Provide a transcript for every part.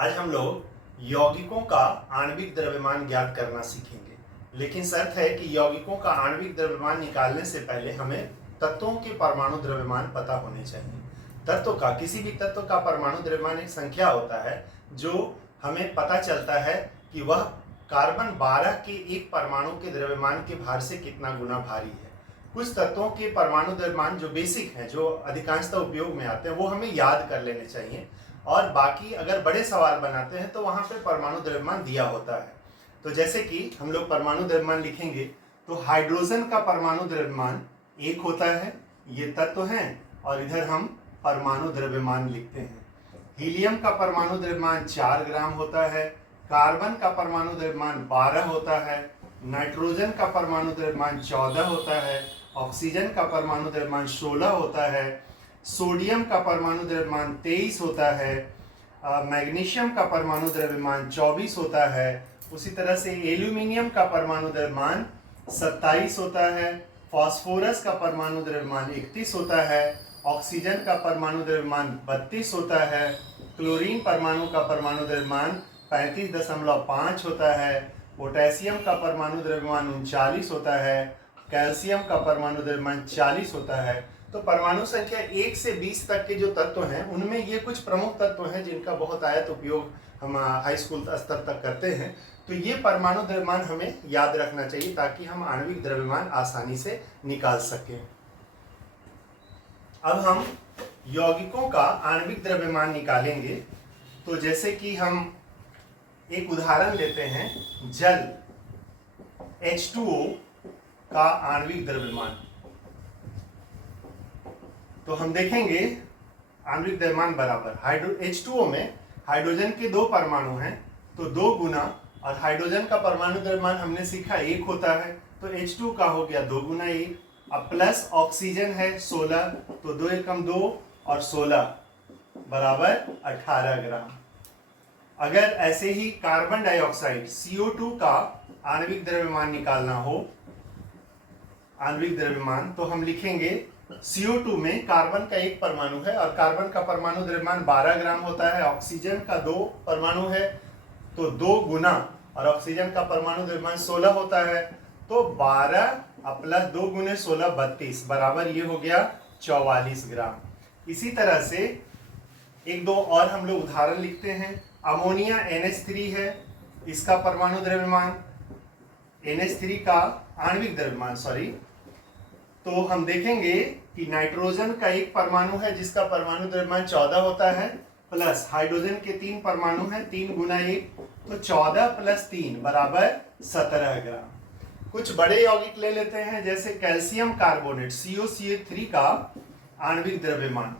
आज हम लोग यौगिकों का आणविक द्रव्यमान ज्ञात करना सीखेंगे, लेकिन शर्त है कि यौगिकों का आणविक द्रव्यमान निकालने से पहले हमें तत्वों के परमाणु द्रव्यमान पता होने चाहिए। तत्व का किसी भी तत्व का परमाणु द्रव्यमान एक संख्या होता है जो हमें पता चलता है कि वह कार्बन 12 के एक परमाणु के द्रव्यमान के भार से कितना गुना भारी है। कुछ तत्वों के परमाणु द्रव्यमान जो बेसिक हैं, जो अधिकांशतः उपयोग में आते हैं, वो हमें याद कर लेने चाहिए, और बाकी अगर बड़े सवाल बनाते हैं तो वहां पे परमाणु द्रव्यमान दिया होता है। तो जैसे कि हम लोग परमाणु द्रव्यमान लिखेंगे तो हाइड्रोजन का परमाणु द्रव्यमान 1 होता है, ये तत्व हैं, और इधर हम परमाणु द्रव्यमान लिखते हैं। हीलियम का परमाणु द्रव्यमान 4 ग्राम होता है, कार्बन का परमाणु द्रव्यमान 12 होता है, नाइट्रोजन का परमाणु द्रव्यमान 14 होता है, ऑक्सीजन का परमाणु द्रव्यमान 16 होता है, सोडियम का परमाणु द्रव्यमान 23 होता है, मैग्नीशियम का परमाणु द्रव्यमान 24 होता है, उसी तरह से एल्यूमिनियम का परमाणु द्रव्यमान 27 होता है, फास्फोरस का परमाणु द्रव्यमान 31 होता है, ऑक्सीजन का परमाणु द्रव्यमान 32 होता है, क्लोरीन परमाणु का परमाणु द्रव्यमान 35.5 होता है, पोटेशियम का परमाणु द्रव्यमान 39 होता है, कैल्शियम का परमाणु द्रव्यमान 40 होता है। तो परमाणु संख्या 1 से 20 तक के जो तत्व हैं उनमें ये कुछ प्रमुख तत्व हैं जिनका बहुत आयत उपयोग हम हाई स्कूल स्तर तक करते हैं। तो ये परमाणु द्रव्यमान हमें याद रखना चाहिए ताकि हम आणविक द्रव्यमान आसानी से निकाल सकें। अब हम यौगिकों का आणविक द्रव्यमान निकालेंगे। तो जैसे कि हम एक उदाहरण लेते हैं, जल H2O का आणविक द्रव्यमान। तो हम देखेंगे आणविक द्रव्यमान बराबर H2O में हाइड्रोजन के 2 परमाणु हैं तो 2 गुना, और हाइड्रोजन का परमाणु द्रव्यमान हमने सीखा 1 होता है, तो H2 का हो गया 2 गुना 1। अब प्लस ऑक्सीजन है 16, तो 2 एकम 2 और 16 बराबर 18 ग्राम। अगर ऐसे ही कार्बन डाइऑक्साइड CO2 का आणविक द्रव्यमान निकालना हो, आणविक द्रव्यमान, तो हम लिखेंगे CO2 में कार्बन का 1 परमाणु है और कार्बन का परमाणु द्रव्यमान 12 ग्राम होता है, ऑक्सीजन का 2 परमाणु है तो 2 गुना, और ऑक्सीजन का परमाणु द्रव्यमान 16 होता है, तो 12 प्लस 2 गुने 16 32 बराबर ये हो गया 44 ग्राम। इसी तरह से 1-2 और हम लोग उदाहरण लिखते हैं। अमोनिया NH3 है, इसका परमाणु द्रव्यमान NH3 का आणविक द्रव्यमान तो हम देखेंगे कि नाइट्रोजन का 1 परमाणु है जिसका परमाणु द्रव्यमान 14 होता है, प्लस हाइड्रोजन के 3 परमाणु है, 3 गुना 1, तो 14 प्लस 3 बराबर 17 ग्राम। कुछ बड़े यौगिक ले लेते हैं, जैसे कैल्शियम कार्बोनेट COCl3 का आणविक द्रव्यमान।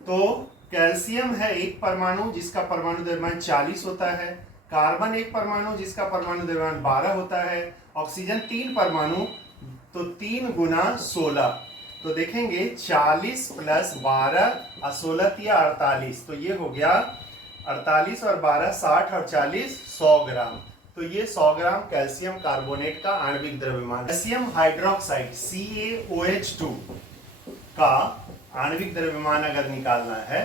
तो कैल्शियम है 1 परमाणु जिसका परमाणु द्रव्यमान 40 होता है, कार्बन 1 परमाणु जिसका परमाणु द्रव्यमान 12 होता है, ऑक्सीजन 3 परमाणु तो 3 गुना 16, तो देखेंगे 40 प्लस 12 और 16 तिया 48, तो ये हो गया 48 और 12 60 और 40 100 ग्राम। तो ये 100 ग्राम कैल्शियम कार्बोनेट का आणविक द्रव्यमान। कैल्शियम हाइड्रोक्साइड CaOH2 का आणविक द्रव्यमान अगर निकालना है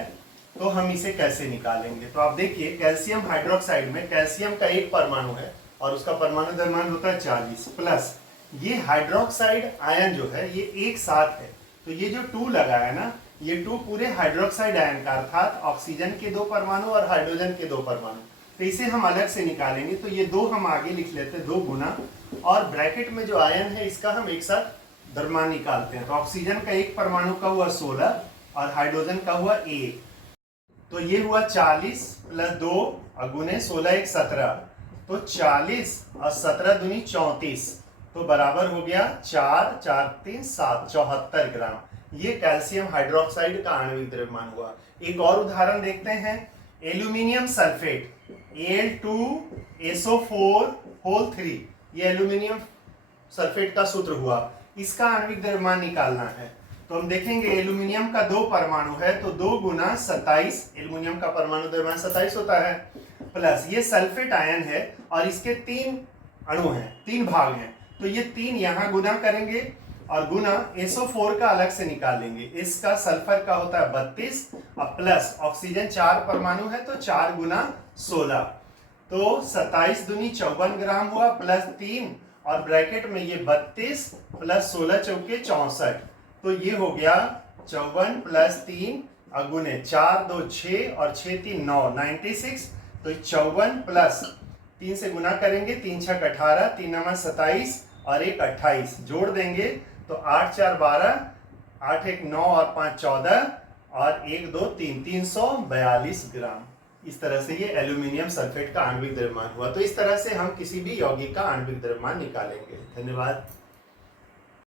तो हम इसे कैसे निकालेंगे। तो आप देखिए, कैल्शियम हाइड्रोक्साइड में कैल्शियम का 1 परमाणु है और उसका परमाणु द्रव्यमान होता है 40, प्लस ये हाइड्रोक्साइड आयन जो है ये एक साथ है, तो ये जो 2 लगा है ना, ये 2 पूरे हाइड्रोक्साइड आयन का, अर्थात ऑक्सीजन के 2 परमाणु और हाइड्रोजन के 2 परमाणु, तो इसे हम अलग से निकालेंगे। तो ये 2 हम आगे लिख लेते हैं, 2 गुना, और ब्रैकेट में जो आयन है इसका हम एक साथ द्रव्यमान निकालते हैं। तो ऑक्सीजन का 1 परमाणु का हुआ 16 और हाइड्रोजन का हुआ 1, तो ये हुआ 40 प्लस 2 और गुने 16 1 17, तो 40 और 17 दूनी 34, तो बराबर हो गया 4 4 3 7 74 ग्राम। ये कैल्शियम हाइड्रोक्साइड का आणविक द्रव्यमान हुआ। एक और उदाहरण देखते हैं, एल्यूमिनियम सल्फेट Al2SO4 ये एल्यूमिनियम सल्फेट का सूत्र हुआ, इसका आणविक द्रव्यमान निकालना है। तो हम देखेंगे एल्यूमिनियम का 2 परमाणु है तो 2 गुना 27, एल्यूमिनियम का परमाणु द्रव्यमान 27 होता है, प्लस ये सल्फेट आयन है और इसके 3 अणु हैं, 3 भाग हैं, तो ये 3 यहाँ गुना करेंगे और गुना SO4 का अलग से निकाल लेंगे। इसका सल्फर का होता है 32 और प्लस ऑक्सीजन 4 परमाणु है तो 4 गुना 16, तो 27 दूनी 54 ग्राम हुआ प्लस 3 और ब्रैकेट में ये 32 प्लस 16 चौके 64, तो ये हो गया 54 प्लस 3 अगुने 4 2 6 और 6 3 9 96, तो 54 प्लस 3 से गुना करेंगे 3 6 18, 3 9 27 और 1 28, जोड़ देंगे तो 8 4 12, 8 1 9 और 5 14 और 1 2 3 342 ग्राम। इस तरह से ये एल्यूमिनियम सल्फेट का आणविक द्रव्यमान हुआ। तो इस तरह से हम किसी भी यौगिक का आणविक द्रव्यमान निकालेंगे। धन्यवाद।